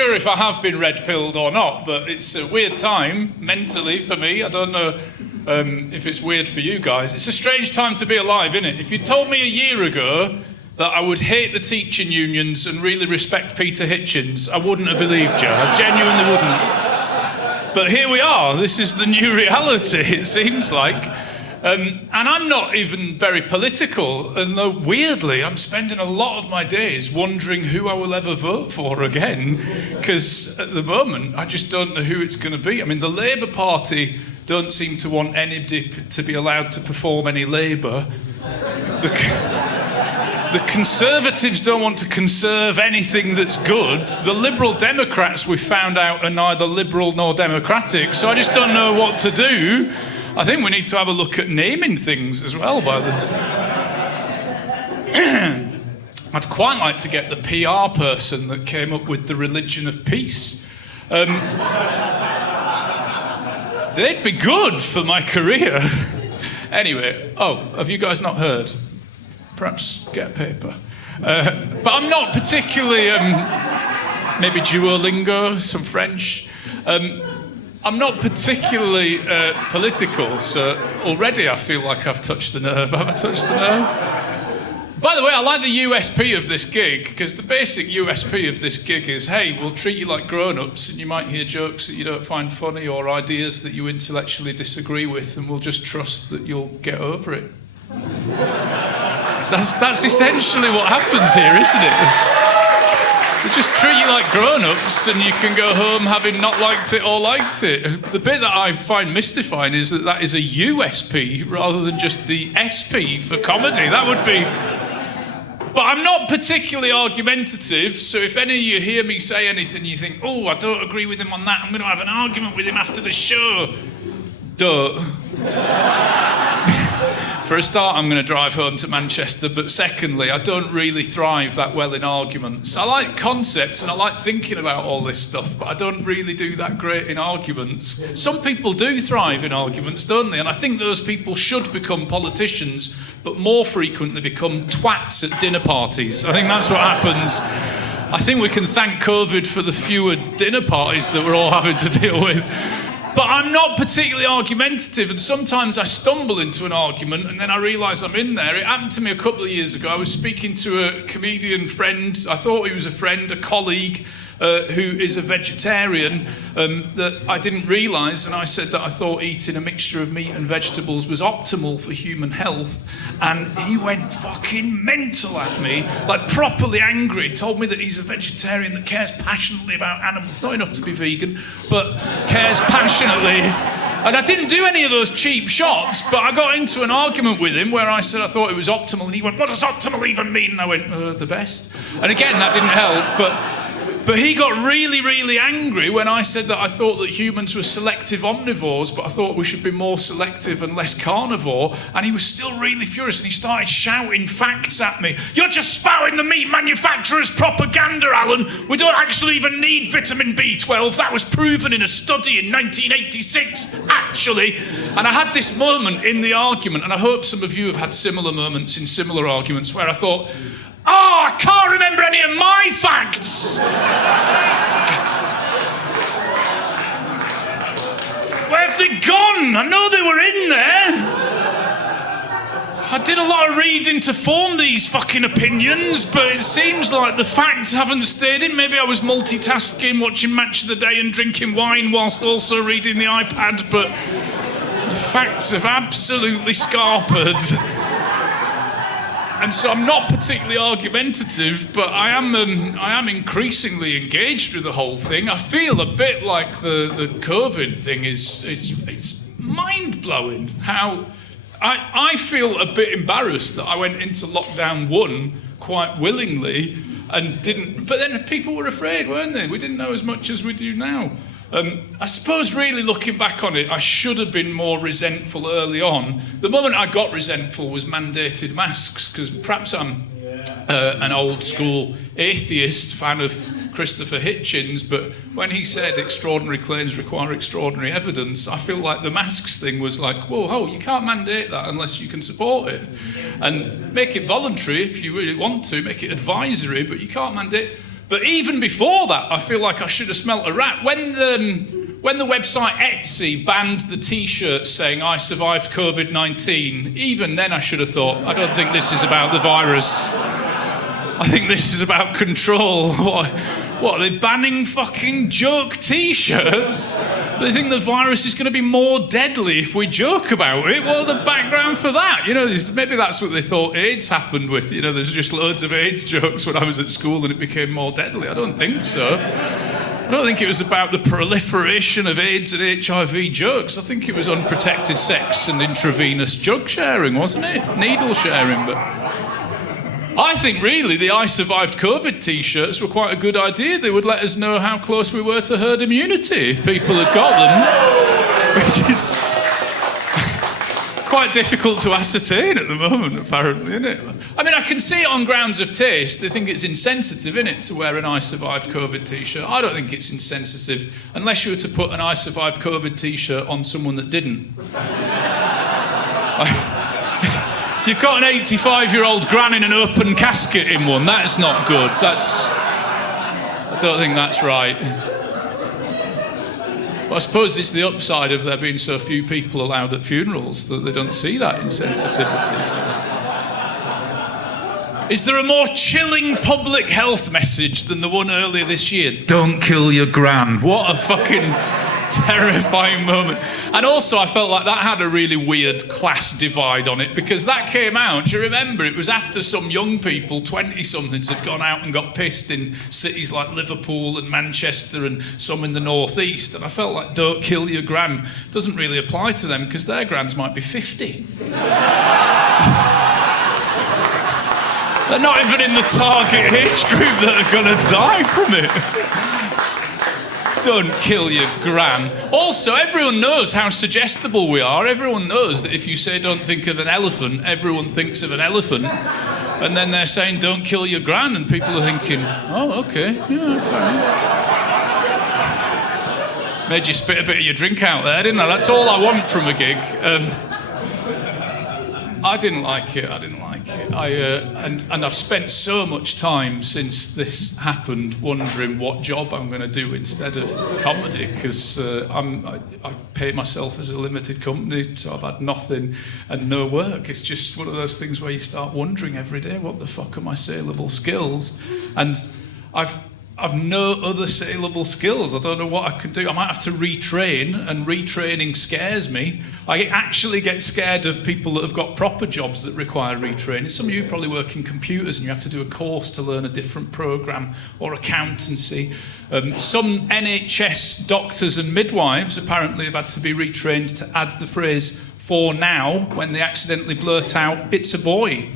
sure if I have been red-pilled or not, but it's a weird time mentally for me. I don't know if it's weird for you guys. It's a strange time to be alive, isn't it? If you told me a year ago that I would hate the teaching unions and really respect Peter Hitchens, I wouldn't have believed you. I genuinely wouldn't. But here we are. This is the new reality, it seems like. And I'm not even very political, and though weirdly I'm spending a lot of my days wondering who I will ever vote for again, because at the moment I just don't know who it's going to be. I mean, the Labour Party don't seem to want anybody to be allowed to perform any labour. The Conservatives don't want to conserve anything that's good. The Liberal Democrats, we found out, are neither liberal nor democratic, so I just don't know what to do. I think we need to have a look at naming things as well. I'd quite like to get the PR person that came up with the religion of peace. They'd be good for my career. Anyway, have you guys not heard? Perhaps get a paper. But I'm not particularly, maybe Duolingo, some French. I'm not particularly political, so already I feel like I've touched the nerve. Have I touched the nerve? By the way, I like the USP of this gig, because the basic USP of this gig is, hey, we'll treat you like grown-ups, and you might hear jokes that you don't find funny or ideas that you intellectually disagree with, and we'll just trust that you'll get over it. That's essentially what happens here, isn't it? We just treat you like grown-ups and you can go home having not liked it or liked it. The bit that I find mystifying is that is a USP rather than just the SP for comedy. That would be... But I'm not particularly argumentative, so if any of you hear me say anything you think, oh, I don't agree with him on that, I'm going to have an argument with him after the show. Don't. For a start, I'm going to drive home to Manchester, but secondly, I don't really thrive that well in arguments. I like concepts and I like thinking about all this stuff, but I don't really do that great in arguments. Some people do thrive in arguments, don't they? And I think those people should become politicians, but more frequently become twats at dinner parties. I think that's what happens. I think we can thank COVID for the fewer dinner parties that we're all having to deal with. But I'm not particularly argumentative, and sometimes I stumble into an argument and then I realise I'm in there. It happened to me a couple of years ago. I was speaking to a comedian friend. I thought he was a friend, a colleague, who is a vegetarian, that I didn't realise, and I said that I thought eating a mixture of meat and vegetables was optimal for human health, and he went fucking mental at me, like properly angry. He told me that he's a vegetarian that cares passionately about animals, not enough to be vegan, but cares passionately. And I didn't do any of those cheap shots, but I got into an argument with him where I said I thought it was optimal, and he went, what does optimal even mean? And I went, the best. And again, that didn't help, but he got really, really angry when I said that I thought that humans were selective omnivores, but I thought we should be more selective and less carnivore. And he was still really furious, and he started shouting facts at me. You're just spouting the meat manufacturers' propaganda, Alun. We don't actually even need vitamin B12. That was proven in a study in 1986, actually. And I had this moment in the argument, and I hope some of you have had similar moments in similar arguments, where I thought, oh, I can't remember any of my facts. Where have they gone? I know they were in there. I did a lot of reading to form these fucking opinions, but it seems like the facts haven't stayed in. Maybe I was multitasking, watching Match of the Day and drinking wine whilst also reading the iPad, but the facts have absolutely scarpered. And so I'm not particularly argumentative, but I am increasingly engaged with the whole thing. I feel a bit like the COVID thing it's mind-blowing how I feel a bit embarrassed that I went into lockdown 1 quite willingly and didn't, but then people were afraid, weren't they? We didn't know as much as we do now. I suppose really looking back on it, I should have been more resentful early on. The moment I got resentful was mandated masks, because perhaps I'm an old school atheist fan of Christopher Hitchens, but when he said extraordinary claims require extraordinary evidence, I feel like the masks thing was like, whoa, you can't mandate that unless you can support it. And make it voluntary if you really want to, make it advisory, but you can't mandate. But even before that, I feel like I should have smelt a rat. When the website Etsy banned the T-shirts saying, "I survived COVID-19", even then I should have thought, I don't think this is about the virus. I think this is about control. What, are they banning fucking joke T-shirts? They think the virus is going to be more deadly if we joke about it? What the background for that? You know, maybe that's what they thought AIDS happened with. You know, there's just loads of AIDS jokes when I was at school and it became more deadly. I don't think so. I don't think it was about the proliferation of AIDS and HIV jokes. I think it was unprotected sex and intravenous jug sharing, wasn't it? Needle sharing, but... I think really the "I survived COVID" T-shirts were quite a good idea. They would let us know how close we were to herd immunity if people had got them, which is quite difficult to ascertain at the moment, apparently, isn't it? I mean, I can see it on grounds of taste. They think it's insensitive, innit, to wear an "I survived COVID" T-shirt. I don't think it's insensitive, unless you were to put an "I survived COVID" T-shirt on someone that didn't. If you've got an 85-year-old gran in an open casket in one, that's not good. I don't think that's right. But I suppose it's the upside of there being so few people allowed at funerals that they don't see that insensitivity. Is there a more chilling public health message than the one earlier this year? Don't kill your gran. What a fucking... terrifying moment. And also I felt like that had a really weird class divide on it, because that came out, do you remember? It was after some young people, 20-somethings, had gone out and got pissed in cities like Liverpool and Manchester and some in the northeast, and I felt like "don't kill your gran" doesn't really apply to them because their grans might be 50. They're not even in the target age group that are going to die from it. Don't kill your gran. Also, everyone knows how suggestible we are. Everyone knows that if you say "don't think of an elephant," everyone thinks of an elephant. And then they're saying "don't kill your gran," and people are thinking, "Oh, okay, yeah, fair enough." Made you spit a bit of your drink out there, didn't I? That's all I want from a gig. I didn't like it. And I've spent so much time since this happened wondering what job I'm going to do instead of comedy, because I pay myself as a limited company, so I've had nothing and no work. It's just one of those things where you start wondering every day, what the fuck are my saleable skills? And I've no other saleable skills. I don't know what I could do. I might have to retrain, and retraining scares me. I actually get scared of people that have got proper jobs that require retraining. Some of you probably work in computers and you have to do a course to learn a different program, or accountancy. Some NHS doctors and midwives apparently have had to be retrained to add the phrase "for now" when they accidentally blurt out "it's a boy."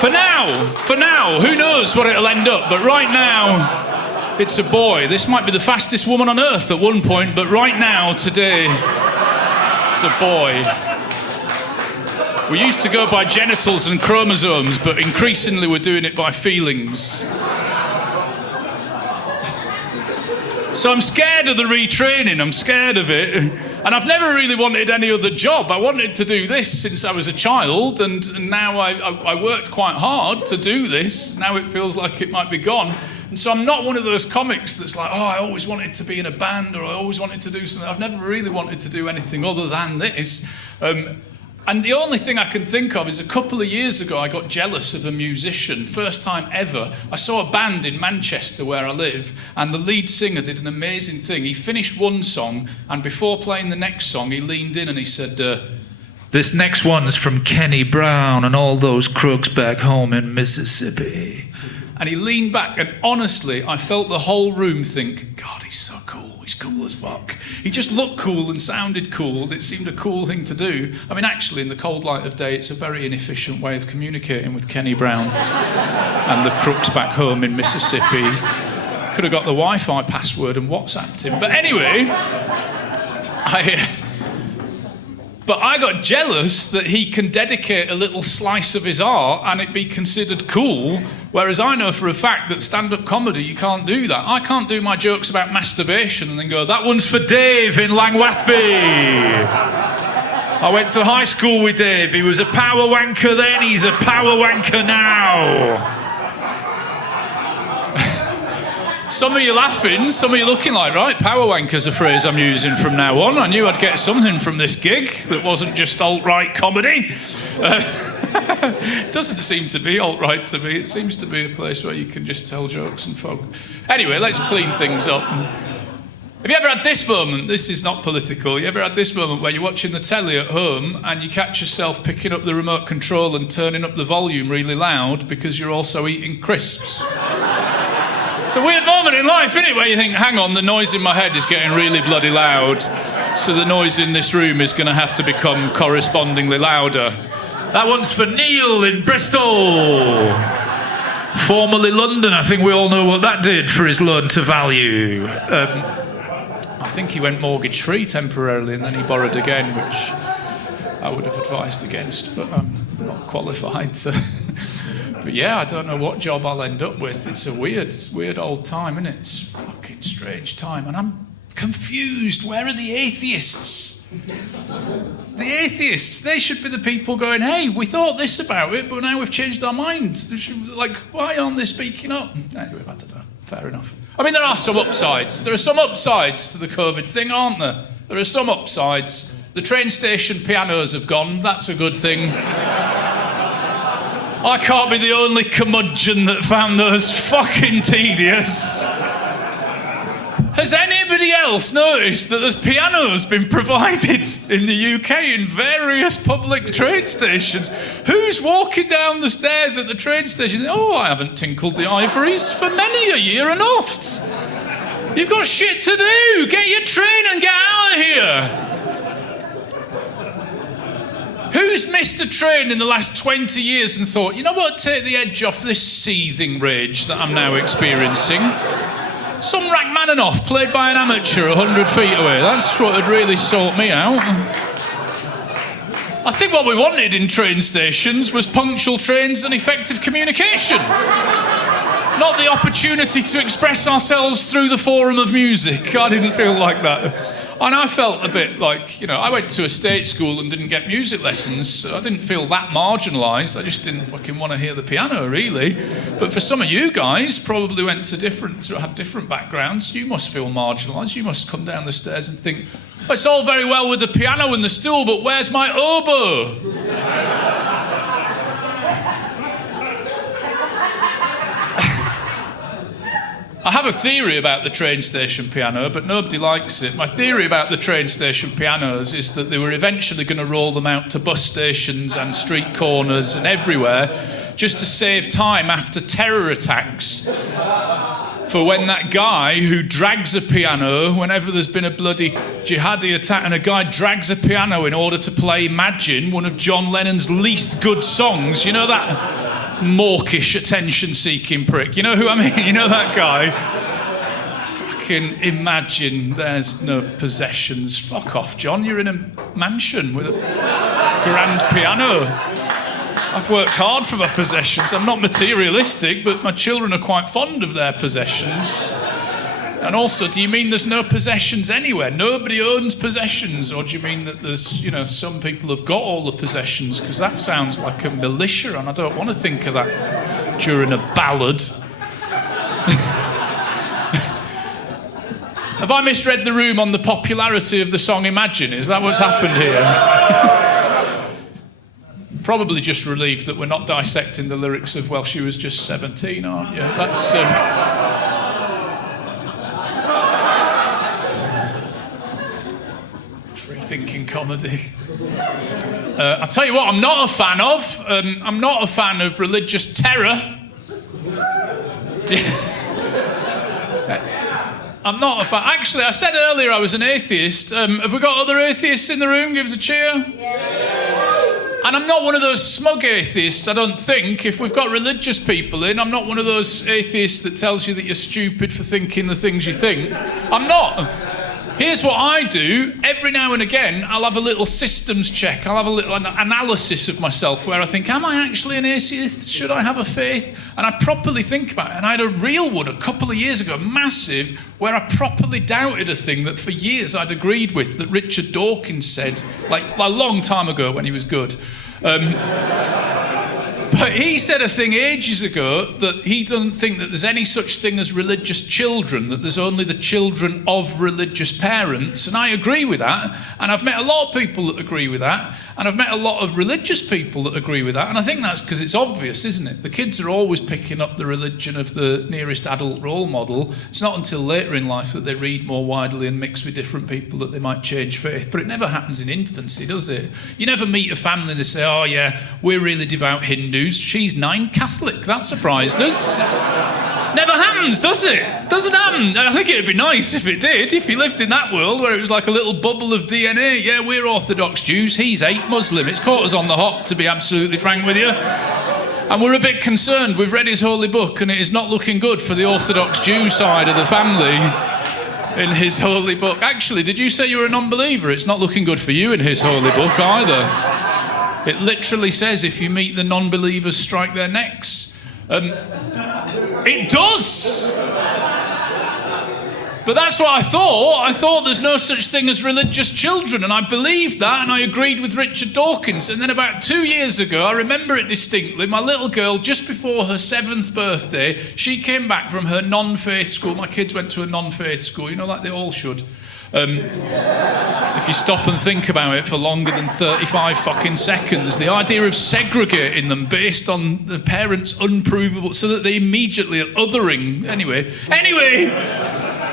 For now, who knows what it'll end up, but right now, it's a boy. This might be the fastest woman on earth at one point, but right now, today, it's a boy. We used to go by genitals and chromosomes, but increasingly we're doing it by feelings. So I'm scared of the retraining, I'm scared of it. And I've never really wanted any other job. I wanted to do this since I was a child, and now I worked quite hard to do this. Now it feels like it might be gone. And so I'm not one of those comics that's like, "Oh, I always wanted to be in a band," or "I always wanted to do something." I've never really wanted to do anything other than this. And the only thing I can think of is a couple of years ago I got jealous of a musician. First time ever. I saw a band in Manchester where I live, and the lead singer did an amazing thing. He finished one song, and before playing the next song, he leaned in and he said, "This next one's from Kenny Brown and all those crooks back home in Mississippi." And he leaned back, and honestly, I felt the whole room think, "God, he's so cool. He's cool as fuck." He just looked cool and sounded cool. It seemed a cool thing to do. I mean, actually, in the cold light of day, it's a very inefficient way of communicating with Kenny Brown and the crooks back home in Mississippi. Could have got the Wi-Fi password and WhatsApped him. But anyway, I got jealous that he can dedicate a little slice of his art and it be considered cool, whereas I know for a fact that stand-up comedy, you can't do that. I can't do my jokes about masturbation and then go, "That one's for Dave in Langwathby." I went to high school with Dave. He was a power wanker then, he's a power wanker now. Some of you laughing, some of you looking like, right, power wanker's a phrase I'm using from now on. I knew I'd get something from this gig that wasn't just alt-right comedy. It doesn't seem to be alt-right to me. It seems to be a place where you can just tell jokes and folk. Anyway, let's clean things up. Have you ever had this moment? This is not political. You ever had this moment where you're watching the telly at home and you catch yourself picking up the remote control and turning up the volume really loud because you're also eating crisps? It's a weird moment in life, isn't it, where you think, hang on, the noise in my head is getting really bloody loud, so the noise in this room is going to have to become correspondingly louder. That one's for Neil in Bristol. Formerly London. I think we all know what that did for his loan to value. I think he went mortgage-free temporarily and then he borrowed again, which I would have advised against, but I'm not qualified to... But yeah, I don't know what job I'll end up with. It's a weird old time, isn't it? It's a fucking strange time. And I'm confused. Where are the atheists? The atheists, they should be the people going, hey, we thought this about it, but now we've changed our minds. Like, why aren't they speaking up? Anyway, I don't know. Fair enough. I mean, there are some upsides. There are some upsides to the COVID thing, aren't there? There are some upsides. The train station pianos have gone. That's a good thing. I can't be the only curmudgeon that found those fucking tedious. Has anybody else noticed that there's pianos been provided in the UK in various public train stations? Who's walking down the stairs at the train station? Oh, I haven't tinkled the ivories for many a year and oft. You've got shit to do. Get your train and get out of here. Who's missed a train in the last 20 years and thought, you know what, take the edge off this seething rage that I'm now experiencing? Some Rachmaninoff played by an amateur 100 feet away. That's what would really sort me out. I think what we wanted in train stations was punctual trains and effective communication. Not the opportunity to express ourselves through the forum of music. I didn't feel like that. And I felt a bit like, I went to a state school and didn't get music lessons, so I didn't feel that marginalised. I just didn't fucking want to hear the piano, really. But for some of you guys, probably had different backgrounds, you must feel marginalised. You must come down the stairs and think, well, it's all very well with the piano and the stool, but where's my oboe? I have a theory about the train station piano, but nobody likes it. My theory about the train station pianos is that they were eventually going to roll them out to bus stations and street corners and everywhere just to save time after terror attacks. For when that guy who drags a piano, whenever there's been a bloody jihadi attack and a guy drags a piano in order to play Imagine, one of John Lennon's least good songs, you know that mawkish, attention-seeking prick. You know who I mean? You know that guy? Fucking Imagine there's no possessions. Fuck off, John. You're in a mansion with a grand piano. I've worked hard for my possessions. I'm not materialistic, but my children are quite fond of their possessions. And also, do you mean there's no possessions anywhere? Nobody owns possessions? Or do you mean that there's, some people have got all the possessions? Because that sounds like a militia, and I don't want to think of that during a ballad. Have I misread the room on the popularity of the song Imagine? Is that what's happened here? Probably just relieved that we're not dissecting the lyrics of Well, She Was Just 17, aren't you? That's... thinking comedy. I'll tell you what I'm not a fan of. I'm not a fan of religious terror. I'm not a fan. Actually, I said earlier I was an atheist. Have we got other atheists in the room? Give us a cheer. Yeah. And I'm not one of those smug atheists, I don't think. If we've got religious people in, I'm not one of those atheists that tells you that you're stupid for thinking the things you think. I'm not. Here's what I do. Every now and again, I'll have a little systems check. I'll have a little analysis of myself where I think, am I actually an atheist? Should I have a faith? And I properly think about it. And I had a real one a couple of years ago, massive, where I properly doubted a thing that for years I'd agreed with, that Richard Dawkins said, like a long time ago when he was good. But he said a thing ages ago that he doesn't think that there's any such thing as religious children, that there's only the children of religious parents. And I agree with that. And I've met a lot of people that agree with that. And I've met a lot of religious people that agree with that. And I think that's because it's obvious, isn't it? The kids are always picking up the religion of the nearest adult role model. It's not until later in life that they read more widely and mix with different people that they might change faith. But it never happens in infancy, does it? You never meet a family and they say, oh yeah, we're really devout Hindus. She's 9 Catholic. That surprised us. Never happens, does it? Doesn't happen. I think it'd be nice if it did, if you lived in that world where it was like a little bubble of DNA. Yeah, we're Orthodox Jews, he's 8 Muslim. It's caught us on the hop, to be absolutely frank with you. And we're a bit concerned. We've read his holy book and it is not looking good for the Orthodox Jew side of the family in his holy book. Actually, did you say you were a non-believer? It's not looking good for you in his holy book either. It literally says, if you meet the non-believers, strike their necks. It does! But that's what I thought. I thought there's no such thing as religious children, and I believed that, and I agreed with Richard Dawkins. And then about 2 years ago, I remember it distinctly, my little girl, just before her 7th birthday, she came back from her non-faith school. My kids went to a non-faith school, you know, like they all should. If you stop and think about it for longer than 35 fucking seconds, the idea of segregating them based on the parents' unprovable, so that they immediately are othering. Anyway,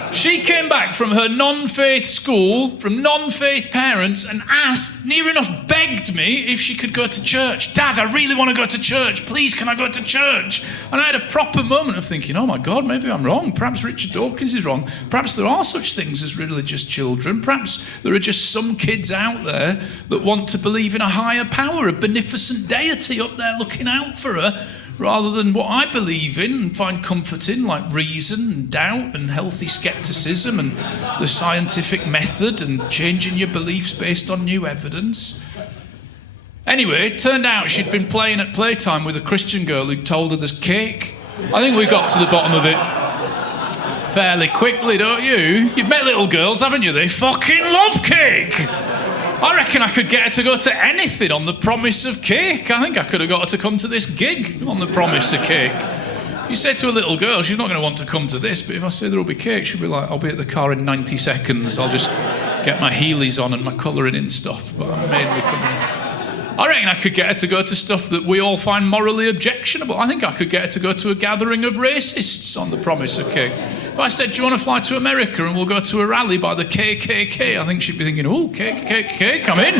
she came back from her non-faith school, from non-faith parents, and asked, near enough begged me if she could go to church. Dad, I really want to go to church. Please, can I go to church? And I had a proper moment of thinking, oh my God, maybe I'm wrong. Perhaps Richard Dawkins is wrong. Perhaps there are such things as religious children. Perhaps there are just some kids out there that want to believe in a higher power, a beneficent deity up there looking out for her, rather than what I believe in and find comfort in, like reason and doubt and healthy skepticism and the scientific method and changing your beliefs based on new evidence. Anyway, it turned out she'd been playing at playtime with a Christian girl who told her there's cake. I think we got to the bottom of it fairly quickly, don't you? You've met little girls, haven't you? They fucking love cake! I reckon I could get her to go to anything on the promise of cake. I think I could have got her to come to this gig on the promise of cake. If you say to a little girl, she's not going to want to come to this, but if I say there'll be cake, she'll be like, I'll be at the car in 90 seconds. I'll just get my Heelys on and my colouring in stuff, but I'm mainly coming. I reckon I could get her to go to stuff that we all find morally objectionable. I think I could get her to go to a gathering of racists on the promise of cake. If I said, do you want to fly to America and we'll go to a rally by the KKK, I think she'd be thinking, oh, cake, come in.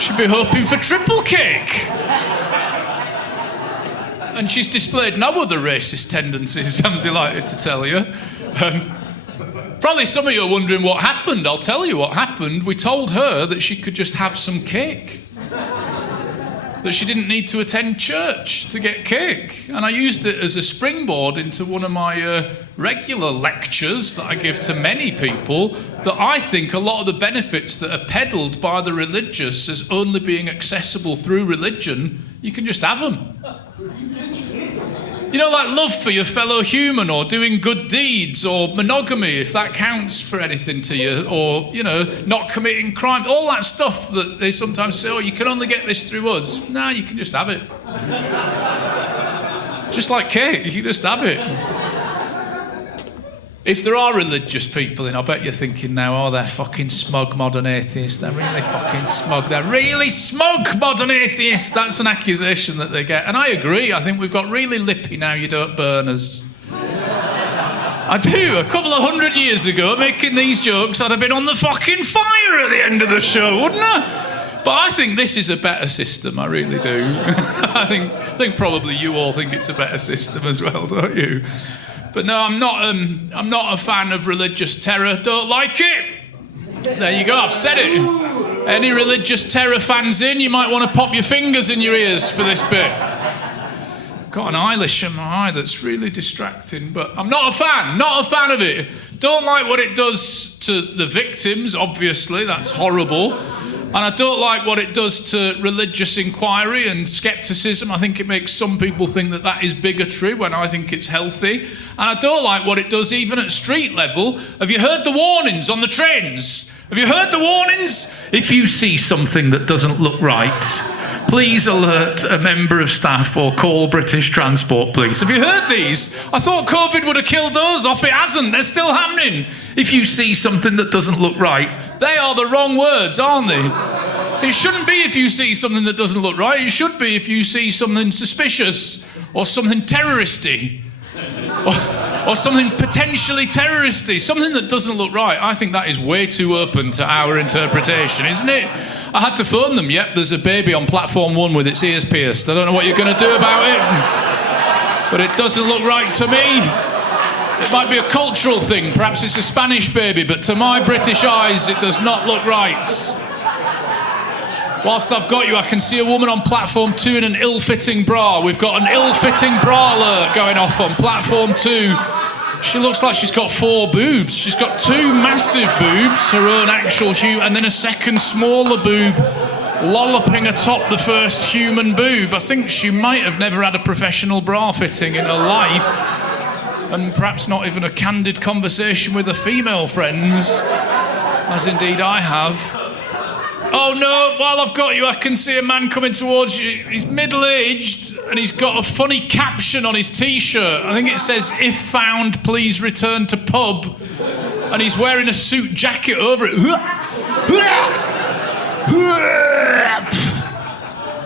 She'd be hoping for triple cake. And she's displayed no other racist tendencies, I'm delighted to tell you. Probably some of you are wondering what happened. I'll tell you what happened. We told her that she could just have some cake. That she didn't need to attend church to get cake. And I used it as a springboard into one of my regular lectures that I give to many people, that I think a lot of the benefits that are peddled by the religious as only being accessible through religion, you can just have them. You know, like love for your fellow human, or doing good deeds, or monogamy, if that counts for anything to you, or, you know, not committing crime, all that stuff that they sometimes say, oh, you can only get this through us. No, you can just have it. Just like cake, you can just have it. If there are religious people in, I bet you're thinking now, oh, they're fucking smug modern atheists. They're really fucking smug. They're really smug modern atheists. That's an accusation that they get. And I agree. I think we've got really lippy now, you don't burn us. I do. A couple of 100 years ago, making these jokes, I'd have been on the fucking fire at the end of the show, wouldn't I? But I think this is a better system. I really do. I think probably you all think it's a better system as well, don't you? But no, I'm not a fan of religious terror. Don't like it. There you go, I've said it. Any religious terror fans in, you might want to pop your fingers in your ears for this bit. got an eyelash in my eye that's really distracting, but I'm not a fan of it. Don't like what it does to the victims, obviously, that's horrible. And I don't like what it does to religious inquiry and scepticism. I think it makes some people think that that is bigotry when I think it's healthy. And I don't like what it does even at street level. Have you heard the warnings on the trains? Have you heard the warnings? If you see something that doesn't look right, please alert a member of staff or call British Transport Police. Have you heard these? I thought COVID would have killed those off. It hasn't. They're still happening. If you see something that doesn't look right, they are the wrong words, aren't they? It shouldn't be if you see something that doesn't look right. It should be if you see something suspicious or something terroristy or something potentially terroristy, something that doesn't look right. I think that is way too open to our interpretation, isn't it? I had to phone them. Yep, there's a baby on platform 1 with its ears pierced. I don't know what you're going to do about it, but it doesn't look right to me. It might be a cultural thing. Perhaps it's a Spanish baby, but to my British eyes, it does not look right. Whilst I've got you, I can see a woman on platform 2 in an ill-fitting bra. We've got an ill-fitting bra alert going off on platform 2. She looks like she's got 4 boobs. She's got 2 massive boobs, her own actual hue, and then a second smaller boob lolloping atop the first human boob. I think she might have never had a professional bra fitting in her life, and perhaps not even a candid conversation with her female friends, as indeed I have. Oh no, while I've got you, I can see a man coming towards you. He's middle-aged and he's got a funny caption on his t-shirt. I think it says, "If found, please return to pub." And he's wearing a suit jacket over it.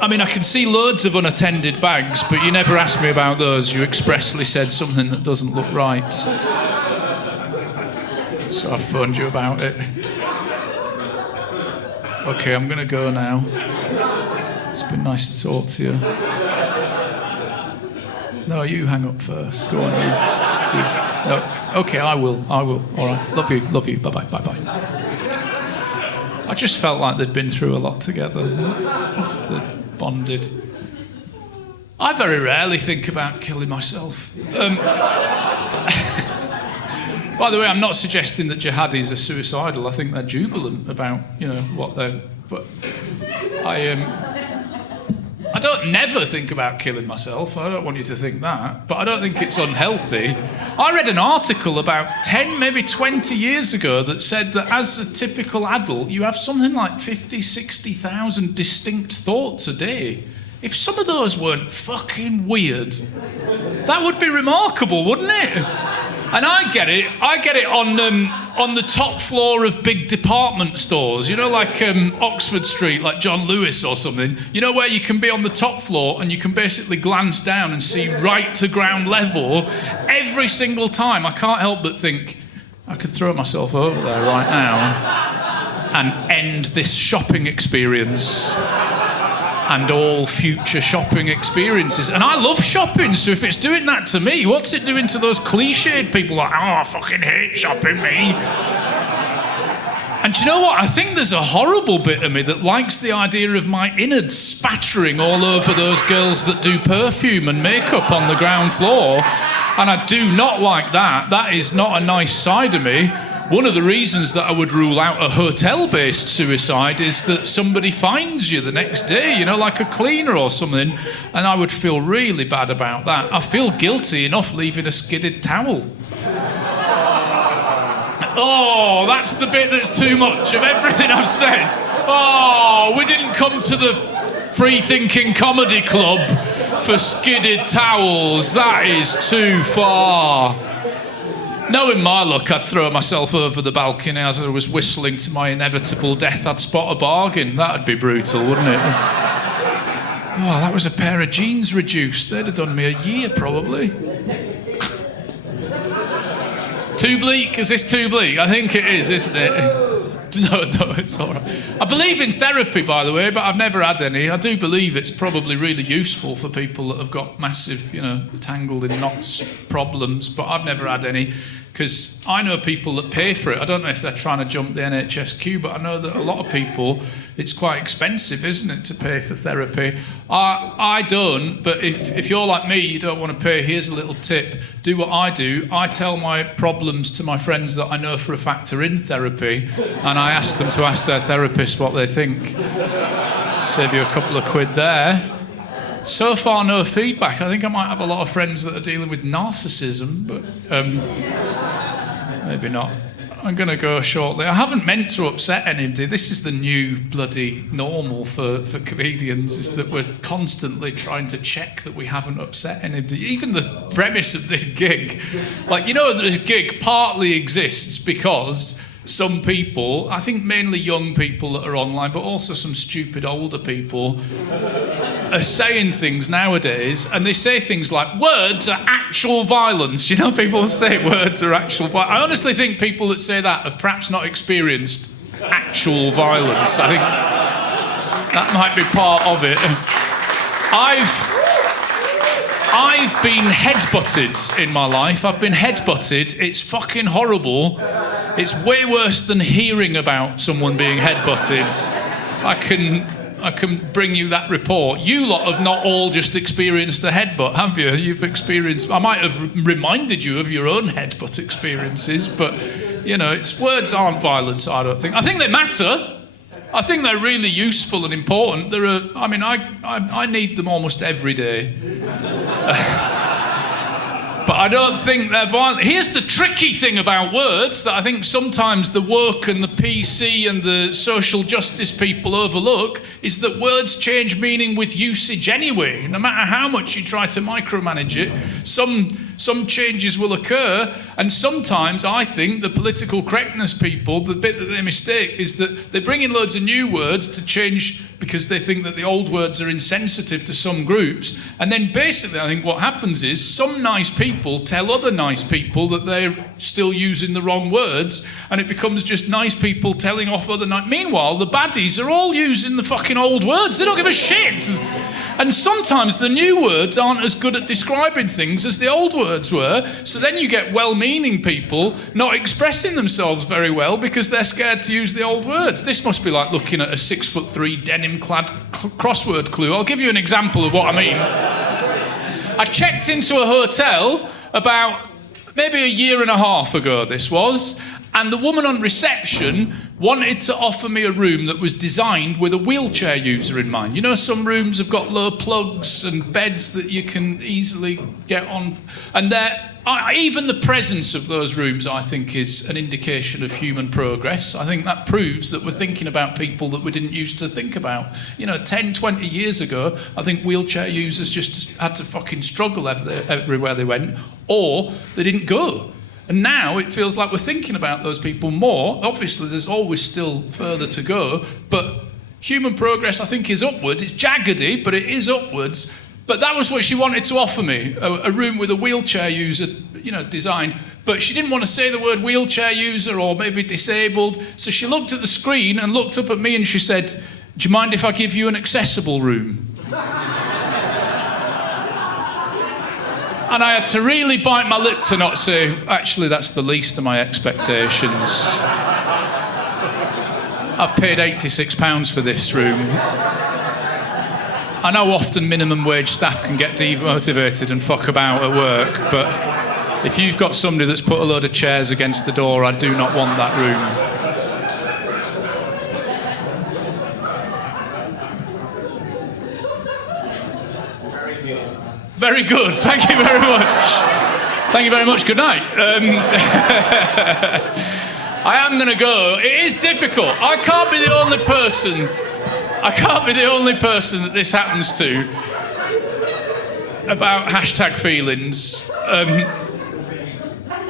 I mean, I can see loads of unattended bags, but you never asked me about those. You expressly said something that doesn't look right. So I've phoned you about it. Okay, I'm going to go now. It's been nice to talk to you. No, you hang up first. Go on, you. No. Okay, I will. All right. Love you. Bye-bye. I just felt like they'd been through a lot together. They bonded. I very rarely think about killing myself. By the way, I'm not suggesting that jihadis are suicidal. I think they're jubilant about, what they're... But I don't never think about killing myself. I don't want you to think that. But I don't think it's unhealthy. I read an article about 10, maybe 20 years ago that said that as a typical adult, you have something like 50, 60,000 distinct thoughts a day. If some of those weren't fucking weird, that would be remarkable, wouldn't it? And I get it on the top floor of big department stores, like Oxford Street, like John Lewis or something, where you can be on the top floor and you can basically glance down and see right to ground level every single time. I can't help but think, I could throw myself over there right now and end this shopping experience and all future shopping experiences. And I love shopping, so if it's doing that to me, what's it doing to those cliched people like, I fucking hate shopping, me? And do you know what? I think there's a horrible bit of me that likes the idea of my innards spattering all over those girls that do perfume and makeup on the ground floor. And I do not like that. That is not a nice side of me. One of the reasons that I would rule out a hotel-based suicide is that somebody finds you the next day, like a cleaner or something, and I would feel really bad about that. I feel guilty enough leaving a skidded towel. Oh, that's the bit that's too much of everything I've said. Oh, we didn't come to the Free Thinking Comedy Club for skidded towels. That is too far. Knowing my luck, I'd throw myself over the balcony as I was whistling to my inevitable death. I'd spot a bargain. That'd be brutal, wouldn't it? Oh, that was a pair of jeans reduced. They'd have done me a year, probably. Too bleak? Is this too bleak? I think it is, isn't it? No, it's all right. I believe in therapy, by the way, but I've never had any. I do believe it's probably really useful for people that have got massive, tangled in knots problems, but I've never had any. Because I know people that pay for it. I don't know if they're trying to jump the NHS queue, but I know that a lot of people, it's quite expensive, isn't it, to pay for therapy? I don't, but if you're like me, you don't want to pay, here's a little tip. Do what I do. I tell my problems to my friends that I know for a fact are in therapy, and I ask them to ask their therapist what they think. Save you a couple of quid there. So far, no feedback. I think I might have a lot of friends that are dealing with narcissism, but maybe not. I'm going to go shortly. I haven't meant to upset anybody. This is the new bloody normal for comedians, is that we're constantly trying to check that we haven't upset anybody. Even the premise of this gig, this gig partly exists because some people, I think mainly young people that are online, but also some stupid older people, are saying things nowadays, and they say things like, words are actual violence. You know, people say words are actual violence. I honestly think people that say that have perhaps not experienced actual violence. I think that might be part of it. I've been headbutted in my life. I've been headbutted. It's fucking horrible. It's way worse than hearing about someone being headbutted. I can bring you that report. You lot have not all just experienced a headbutt, have you? You've experienced... I might have reminded you of your own headbutt experiences, but, it's words aren't violence, I don't think. I think they matter. I think they're really useful and important. I need them almost every day. But I don't think they're violent. Here's the tricky thing about words that I think sometimes the woke and the PC and the social justice people overlook, is that words change meaning with usage anyway. No matter how much you try to micromanage it, some changes will occur. And sometimes I think the political correctness people, the bit that they mistake is that they bring in loads of new words to change because they think that the old words are insensitive to some groups. And then basically I think what happens is some nice people tell other nice people that they're still using the wrong words, and it becomes just nice people telling off other nice... Meanwhile, the baddies are all using the fucking old words. They don't give a shit. And sometimes the new words aren't as good at describing things as the old words were, so then you get well-meaning people not expressing themselves very well because they're scared to use the old words. This must be like looking at a 6'3" denim-clad crossword clue. I'll give you an example of what I mean. I checked into a hotel about maybe a year and a half ago, this was, and the woman on reception wanted to offer me a room that was designed with a wheelchair user in mind. You know, some rooms have got low plugs and beds that you can easily get on. And even the presence of those rooms, I think, is an indication of human progress. I think that proves that we're thinking about people that we didn't used to think about. 10, 20 years ago, I think wheelchair users just had to fucking struggle everywhere they went, or they didn't go. And now it feels like we're thinking about those people more. Obviously, there's always still further to go, but human progress, I think, is upwards. It's jaggedy, but it is upwards. But that was what she wanted to offer me, a room with a wheelchair user, designed. But she didn't want to say the word wheelchair user or maybe disabled. So she looked at the screen and looked up at me and she said, "Do you mind if I give you an accessible room?" And I had to really bite my lip to not say, actually, that's the least of my expectations. I've paid £86 for this room. I know often minimum wage staff can get demotivated and fuck about at work, but if you've got somebody that's put a load of chairs against the door, I do not want that room. Very good. Thank you very much. Thank you very much. Good night. I am going to go. It is difficult. I can't be the only person that this happens to about hashtag feelings.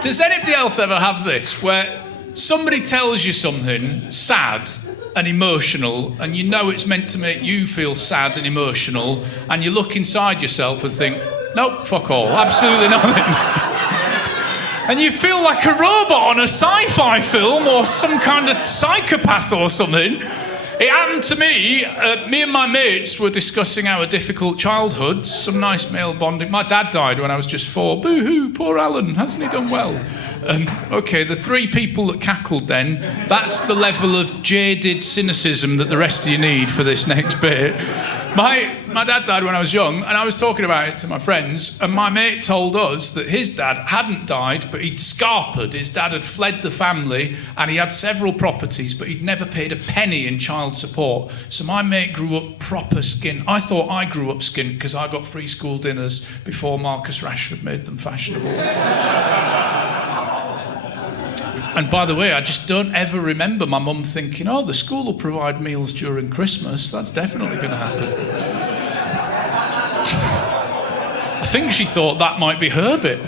Does anybody else ever have this, where somebody tells you something sad and emotional, and you know it's meant to make you feel sad and emotional, and you look inside yourself and think, nope, fuck all, absolutely nothing. And you feel like a robot on a sci-fi film or some kind of psychopath or something. It happened to me. Me and my mates were discussing our difficult childhoods, some nice male bonding. My dad died when I was just 4. Boo-hoo, poor Alun, hasn't he done well? OK, the 3 people that cackled then, that's the level of jaded cynicism that the rest of you need for this next bit. My dad died when I was young, and I was talking about it to my friends, and my mate told us that his dad hadn't died, but he'd scarpered. His dad had fled the family, and he had several properties, but he'd never paid a penny in child support. So my mate grew up proper skint. I thought I grew up skint because I got free school dinners before Marcus Rashford made them fashionable. And by the way, I just don't ever remember my mum thinking, oh, the school will provide meals during Christmas. That's definitely going to happen. I think she thought that might be her bit.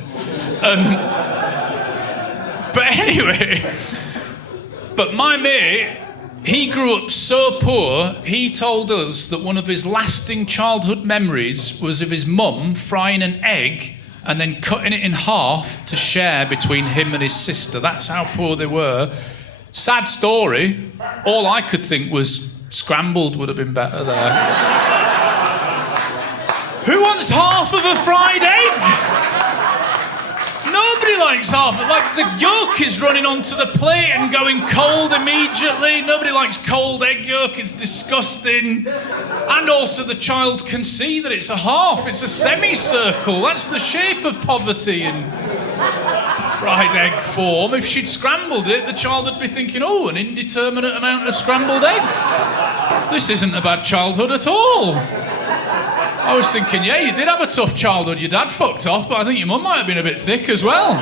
But anyway, but my mate, he grew up so poor, he told us that one of his lasting childhood memories was of his mum frying an egg and then cutting it in half to share between him and his sister. That's how poor they were. Sad story. All I could think was scrambled would have been better there. Who wants half of a fried egg? Nobody likes half. Like, the yolk is running onto the plate and going cold immediately. Nobody likes cold egg yolk. It's disgusting. And also the child can see that it's a half. It's a semicircle. That's the shape of poverty in fried egg form. If she'd scrambled it, the child would be thinking, oh, an indeterminate amount of scrambled egg. This isn't a bad childhood at all. I was thinking, yeah, you did have a tough childhood. Your dad fucked off, but I think your mum might have been a bit thick as well.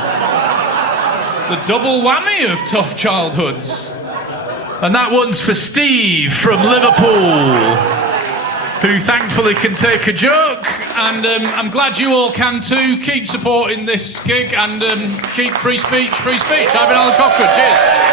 The double whammy of tough childhoods. And that one's for Steve from Liverpool, who thankfully can take a joke. And I'm glad you all can too. Keep supporting this gig and keep free speech, free speech. I've been Alan Cochrane. Cheers.